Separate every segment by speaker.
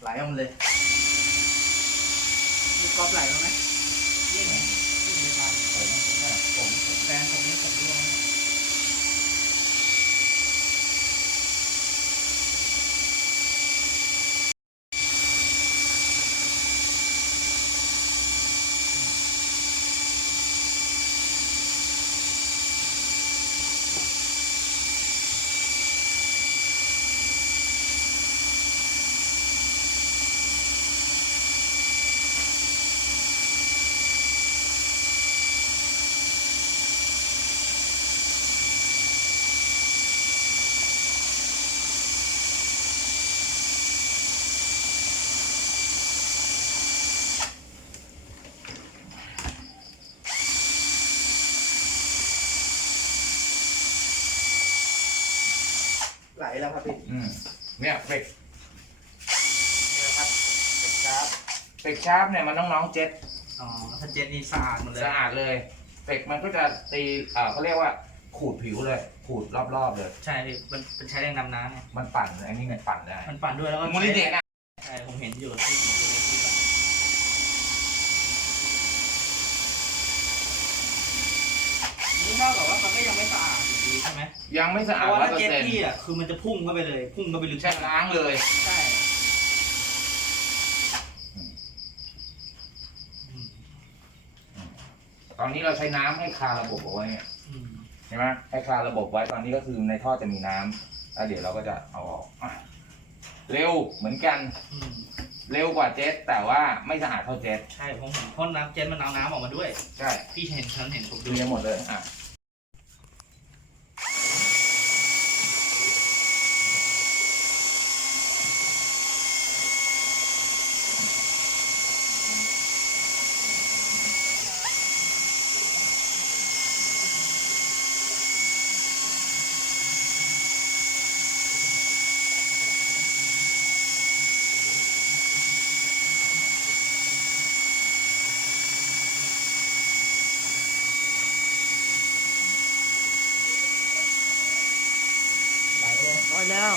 Speaker 1: รียบร้อยพี่ไหลออกมาเลยมีกอล์ฟไหลมาไหมนี่ไงนี่มีการผมแฟนผมนี่ผมร่วง ไหลแล้วครับพี่
Speaker 2: อืมเนี่ยเฟกนี่นะครับเฟกชาร์ปเฟกชาร์ปเนี่ยมันน้องๆเจ็ต
Speaker 1: อ๋อถ้าเจ็ดนี่สะอาดหมดเลย
Speaker 2: สะอาดเลยเฟกมันก็จะตีเอ่อเขาเรียกว่า ขูดผิวเลย ขูดรอบๆเลย
Speaker 1: ใช่พี่มันเป็นใช้แรงดำน้ำไง
Speaker 2: มันปั่นอันนี้เนี่ยปั่นได้
Speaker 1: มันปั่นด้วยแล้วก็
Speaker 2: มูลนิธินะ
Speaker 1: ใช่ผมเห็นอยู่ที่ผมดูในคลิปอะนี่เท่ากับว่ามันก็ยังไม่สะอาดอยู่ดีใช่ไหม
Speaker 2: ยังไม่สะ
Speaker 1: เพ
Speaker 2: อาด
Speaker 1: ราะว่า
Speaker 2: ร้อย
Speaker 1: ถ้า
Speaker 2: เปอ
Speaker 1: เจ็
Speaker 2: ร์
Speaker 1: ต
Speaker 2: เซ็นต์
Speaker 1: ที่อะคือมันจะพุ่งเข้าไปเลย พุ่งเข้าไปลึก
Speaker 2: ใช่ล้างเลย
Speaker 1: ใช่อืม
Speaker 2: ตอนนี้เราใช้น้ำให้คาระบบเอาไว้เนี่ย
Speaker 1: อืม
Speaker 2: ใช่ไหมให้คาระบบไว้ตอนนี้ก็คือในท่อจะมีน้ำแล้วเดี๋ยวเราก็จะเอาออกอะเร็วเหมือนกัน
Speaker 1: อืม
Speaker 2: เร็วกว่าเจ็ตแต่ว่าไม่สะอาดเท่าเจ็ต
Speaker 1: ใช่ผมเห็นพ่นน้ำเจ็ตมันเอาน้ำออกมาด้วย
Speaker 2: ใช่
Speaker 1: พี่เห็นฉันเห็นผม
Speaker 2: ดู
Speaker 1: ดู
Speaker 2: ยังหมดเลยอะ
Speaker 1: ไหล เลย
Speaker 3: พอแล้ว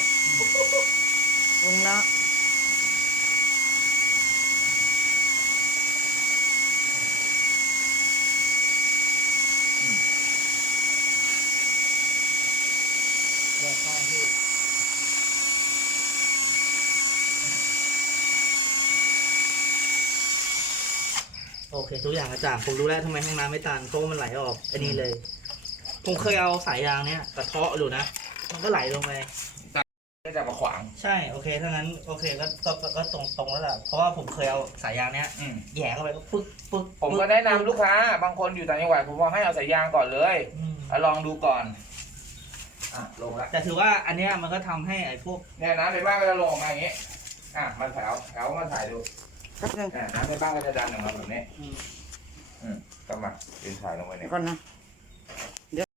Speaker 3: ลงแล้ว
Speaker 1: เลือดข้างพี่โอเค ทุกอย่างกระจ่างผมรู้แล้วทำไมห้องน้ำไม่ตันเพราะว่ามันไหลออกอันนี้เลย ผมเคยเอาสายยางเนี้ยกระเทาะดูนะ มันก็ไหลลงไป
Speaker 2: ก็จะมาขวาง
Speaker 1: ใช่โอเคถ้างั้นโอเคก็ก็ก็ก็ตรงตรงแล้วแหละเพราะว่าผมเคยเอาสายยางเนี้ย
Speaker 2: อืม
Speaker 1: แหย่เข้าไปก็ปึ๊กปึ๊ก
Speaker 2: ผมก็แนะนำลูกค้า บางคนอยู่ต่างจังหวัดผมบอกให้เอาสายยางก่อนเลย
Speaker 1: อืม
Speaker 2: เอาลองดูก่อนอะลงละ
Speaker 1: แต่ถือว่าอันเนี้ยมันก็ทำให้ไอ้พวก
Speaker 2: เนี่ยน้ำในบ้านก็จะลงออกมาอย่างนี้อะมาแถวแถวมาถ่ายดู
Speaker 3: แป๊บนึง
Speaker 2: อะน้ำในบ้านก็จะดันออกมาแบบนี้
Speaker 1: อืม
Speaker 2: อืมก็มาดึงถ่ายลงไป
Speaker 3: เดี๋
Speaker 2: เนี่ย
Speaker 3: วยก่อนนะเดี๋ยว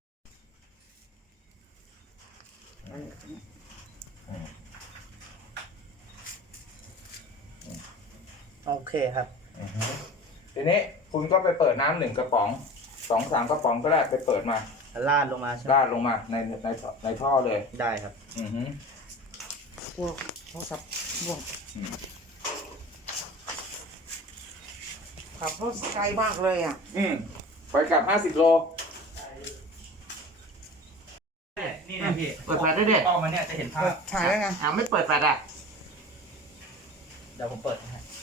Speaker 1: โอเคครับ
Speaker 2: อือฮึทีนี้คุณก็ไปเปิดน้ำหนึ่งกระป๋องสองสามกระป๋องก็ได้ไปเปิดมา
Speaker 1: ลาดลงมาใช่ไหม
Speaker 2: ราดลงมาในในในท่อเลย
Speaker 1: ได้ครับ
Speaker 2: อือฮึ
Speaker 3: พวกโทรศัพท์พ่วง
Speaker 2: อืม
Speaker 3: ขับรถไกลมากเลยอะ
Speaker 2: อืมไปกลับห้าสิบโล
Speaker 1: นี่นะพี่
Speaker 2: เปิดไฟได้ดิ
Speaker 1: ออกมาเนี่ยจะเห็นภาพ
Speaker 3: ถ่ายแล้วไง
Speaker 2: อ่าไม่เปิดแฟลชอะ
Speaker 1: เดี๋ยวผมเปิดให้
Speaker 2: อืม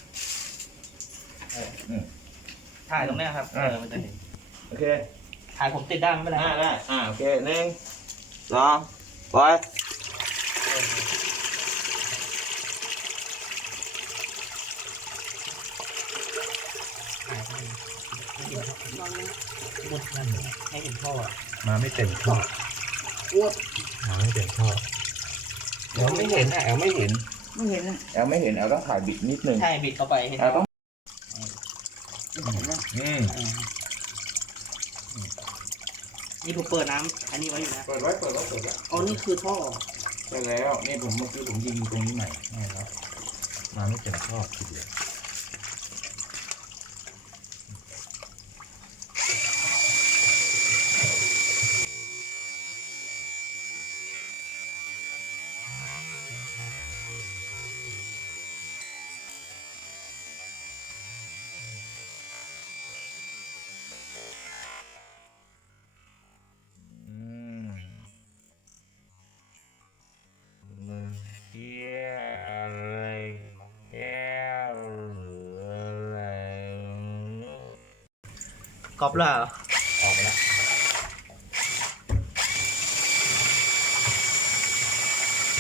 Speaker 1: ถ่ายตรงเนี้ยครับ
Speaker 2: อ่า
Speaker 1: เออมันจะเห็น
Speaker 2: โอเค
Speaker 1: ถ่ายผมติดได้ไม่เป็นไร
Speaker 2: ได้ได้อ่าโอเคหนึ่งสองไป
Speaker 1: ถ่ายให้หมดนั่นให้เห็นท่ออะ
Speaker 4: มาไม่เต็มท่อ
Speaker 3: อ้วก
Speaker 4: มาไม่เต็มท่อ
Speaker 2: แอลไม่เห็นนะแอลไม่เห็น
Speaker 3: ไม่เห็นนะ
Speaker 2: แอลไม่เห็นแอลต้องถ่ายบิดนิดนึง
Speaker 1: ใช่บิดเข้าไปเห็น
Speaker 2: แอลต้อง
Speaker 3: ไม่เห็นนะ
Speaker 4: อืม
Speaker 1: เออนี่ผมเปิดน้ำอันนี้ไว้อยู่นะ
Speaker 2: เปิดไว้เปิดไว้เปิดไว้
Speaker 1: อ๋อ นี่คือท่อ
Speaker 2: ใช่แล้วนี่ผมเมื่อกี้ผมยิงตรงนี้ใหม่
Speaker 4: ใช่ครับมาไม่เต็มท่อทีเดีย
Speaker 1: ก๊อปล่ะ
Speaker 2: ออกไปแล้ว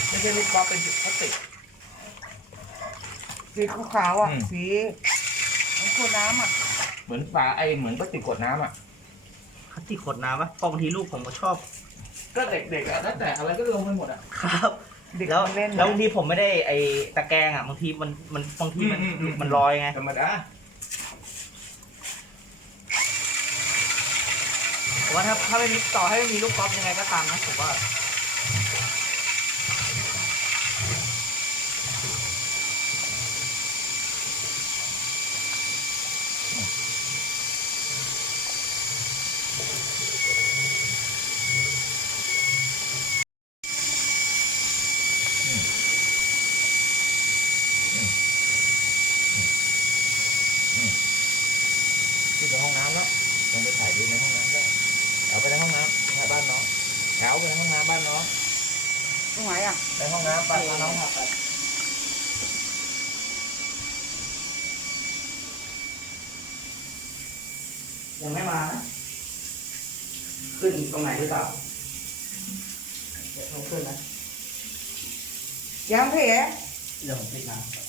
Speaker 2: ไม่ใช่ลูกกอล์ฟเป็นพลาสติก
Speaker 3: สีขาวๆอะ
Speaker 2: อืม
Speaker 3: สีมันขวดน้ำอะ
Speaker 2: เหมือนฝาไอเหมือนพลาสติกขวดน้ำอะ
Speaker 1: พลาสติกขวดน้ำปะเพราะบางทีลูกผมก็ชอบ
Speaker 2: ก็เด็กๆอะแล้วแต่อะไรก็ลงไปหมดอะ
Speaker 1: ครับ
Speaker 3: เด็ก
Speaker 1: แล้ว
Speaker 3: มันเล่นนะ
Speaker 1: แล้วบางทีผมไม่ได้ไอตะแกรงอะบางทีมันมันบางทีมัน
Speaker 2: อืมอืมอืม
Speaker 1: มันลอยไง
Speaker 2: ธรรมดา
Speaker 1: ผม ว่าถ้าถ้าไม่มีต่อให้ไม่มีลูกกอล์ฟยังไงก็ตามนะผมว่า
Speaker 2: ที่ไปห้องน้ำแล้วลงไปถ่ายดูในห้องน้ำได้เอา ไปในห้องน้ำในบ้านน้องเอาไปในห้องน้ำบ้านน้อง
Speaker 3: ตรงไหนอะ
Speaker 2: ในห้องน้ำบ้านน้อง
Speaker 1: ยังไม่มานะขึ้นตรงไหนหรือเปล่าเดี๋ยวต้องขึ้นนะ
Speaker 3: ยังเพะ
Speaker 1: เดี๋ยวผมปิดน้ำ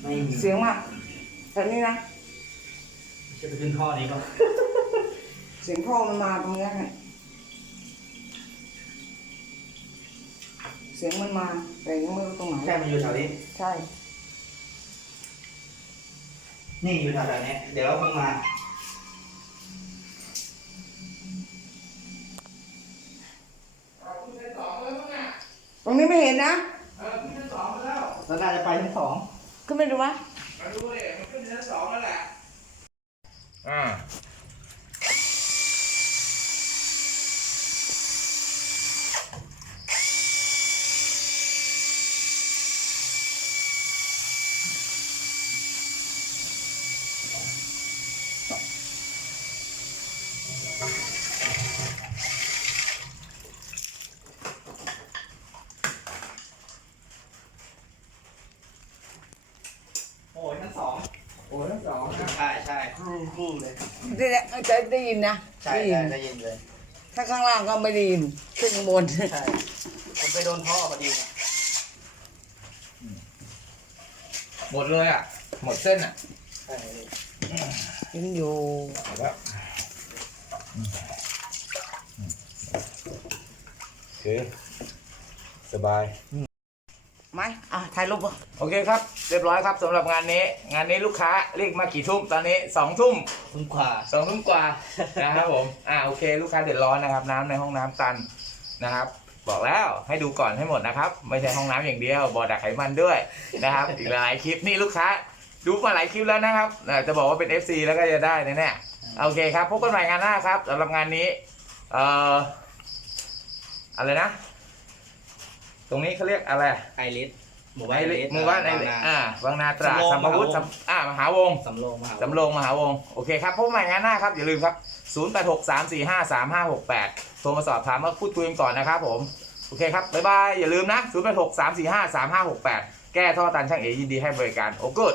Speaker 1: ไม่มี
Speaker 3: เสียงมา แบบนี้นะ
Speaker 1: จะไปขึ้นท่อนี้ป่ะ
Speaker 3: เสียงพ่อมันมาตรงเนี้ยไงเสียงมันมาแต่ยังไม่รู้ตรงไหน
Speaker 1: ใช่มันอยู่แถวนี้
Speaker 3: ใช่
Speaker 1: นี่อยู่แถวๆนี้ เดี๋ยวเพิ่งมา
Speaker 3: ตรงนี้ไม่เห็นนะ
Speaker 2: เออขึ้นชั้นสองมาแล้ว
Speaker 1: แล้วน่าจะไปชั้นสอง
Speaker 3: ขึ้นไปดูไหม
Speaker 2: มาดูเลยมันขึ้นชั้นสองแล้วแหละอ่า
Speaker 1: โอ้ยชั้นสอง
Speaker 2: โอ้ยชั้นสองนะ
Speaker 1: ใช่ใช่คู่ เลย
Speaker 3: ได้จะได้ยินนะ
Speaker 1: ใช่
Speaker 3: ได้ยิ
Speaker 1: ใช่
Speaker 3: น
Speaker 1: ได้ยินเลย
Speaker 3: ถ้าข้างล่างก็ไม่ได้ยินขึ้นข้างบน
Speaker 1: ใช่ผมไปโดนท่อพอดีไง
Speaker 2: หมดเลยอะ หมดเส้นอะ
Speaker 1: ใช่
Speaker 3: เห็นอยู่
Speaker 2: หมดแล้วโอเคสบาย
Speaker 3: ไหมอะถ่ายรูปป่ะ
Speaker 2: โอเคครับ เรียบร้อยครับสำหรับงานนี้ งานนี้ลูกค้าเรียกมากี่ทุ่มตอนนี้สองทุ่ม
Speaker 1: ทุ่มกว่า
Speaker 2: สองทุ่มกว่า นะครับผม อ่าโอเค ลูกค้าเดือดร้อนนะครับ น้ำในห้องน้ำตันนะครับ บอกแล้วให้ดูก่อนให้หมดนะครับ ไม่ใช่ห้องน้ำอย่างเดียวบ่อดักไขมันด้วยนะครับ อีกหลายคลิปนี่ลูกค้า ดูมาหลายคลิปแล้วนะครับอ่าจะบอกว่าเป็น FC แล้วก็จะได้แน่ๆโอเคครับพบกันใหม่งานหน้าครับสำหรับงานนี้ เอ่ออะไรนะ ตรงนี้เขาเรียกอะไร
Speaker 1: ไอริสหมู่
Speaker 2: ไอ
Speaker 1: บ้านไอ
Speaker 2: ริ
Speaker 1: ริส
Speaker 2: หมู่บ้านไอริ
Speaker 1: บง
Speaker 2: อ่าบางนาตราด
Speaker 1: สำโรง
Speaker 2: สัมภวุฒิ
Speaker 1: มหาวง
Speaker 2: สัมอ่ามหาวง
Speaker 1: สำโรงมหา
Speaker 2: สำโรงมหาวงโอเคครับพบกันใหม่งานหน้าครับอย่าลืมครับ0863453568โทรมาสอบถามมาพูดคุยกันก่อนนะครับผมโอเคครับบ๊ายบายอย่าลืมนะ0863453568แก้ท่อตันช่างเอยินดีให้บริการโอ้กูด